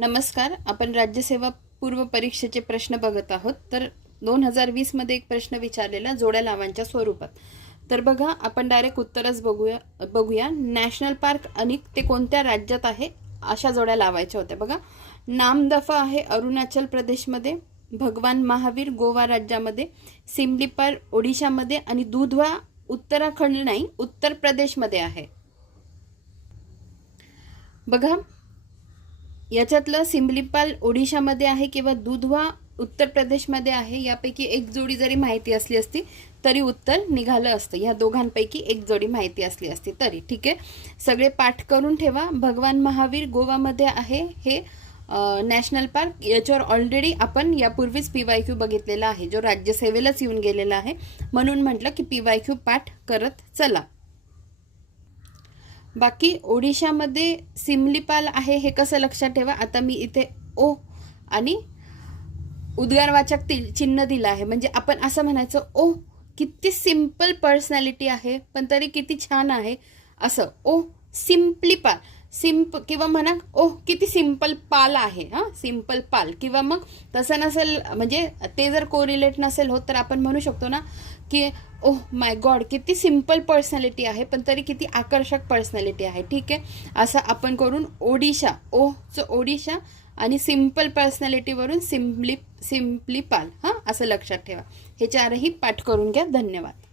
नमस्कार आपण राज्यसेवा पूर्व परीक्षेचे प्रश्न बघत आहोत. तर दोन हजार वीसमध्ये एक प्रश्न विचारलेला जोड्या लावांच्या स्वरूपात. तर बघा आपण डायरेक्ट उत्तरच बघूया बघूया. नॅशनल पार्क आणि ते कोणत्या राज्यात आहे अशा जोड्या लावायच्या होत्या. बघा नामदफा आहे अरुणाचल प्रदेशमध्ये भगवान महावीर गोवा राज्यामध्ये सिमलीपार ओडिशामध्ये आणि दुधवा उत्तराखंड नाही उत्तर प्रदेशमध्ये आहे. बघा याच्यातलं सिमलीपाल ओडिशामध्ये आहे किंवा दुधवा उत्तर प्रदेशमध्ये आहे यापैकी एक जोडी जरी माहिती असली असती तरी उत्तर निघालं असतं. ह्या दोघांपैकी एक जोडी माहिती असली असती तरी. ठीक आहे? सगळे पाठ करून ठेवा. भगवान महावीर गोवामध्ये आहे. हे नॅशनल पार्क. याच्यावर ऑलरेडी आपण यापूर्वीच पी वाय क्यू बघितलेला आहे. जो राज्यसेवेलाच येऊन गेलेला आहे. म्हणून म्हटलं की पी वाय क्यू पाठ करत चला. बाकी ओडिशामध्ये सिमलीपाल आहे हे कसं लक्षात ठेवा. आता मी इथे ओ आणि उद्गारवाचक ति- चिन्ह दिलं आहे. म्हणजे आपण असं म्हणायचं ओ किती सिंपल पर्सनॅलिटी आहे पण तरी किती छान आहे असं. ओ सिम्पली पाल. सिम्प किंवा म्हणा ओह किती सिंपल पाल आहे हां? सिंपल पाल. किंवा मग तसं नसेल म्हणजे ते जर कोरिलेट नसेल होत तर आपण म्हणू शकतो ना की ओह माय गॉड किती सिंपल पर्सनॅलिटी आहे पण तरी किती आकर्षक पर्सनॅलिटी आहे. ठीक आहे? असं आपण करून ओडिशा ओहचं ओडिशा आणि सिंपल पर्सनॅलिटीवरून सिम्पली सिम्पली पाल हां? असं लक्षात ठेवा. हे चारही पाठ करून घ्या. धन्यवाद.